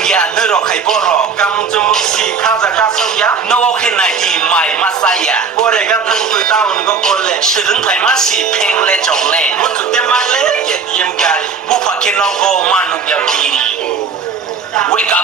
ya nero khai boro cầm chung xì khao ra cá sấu giá no khin nai di mai masaya bố để gắt thân tuổi tao mình có cô lệ shidun thai ma si peng le chong le muốn tụi tem mai lệ kẹt yếm gai bu pa ken no go manu ya biri wake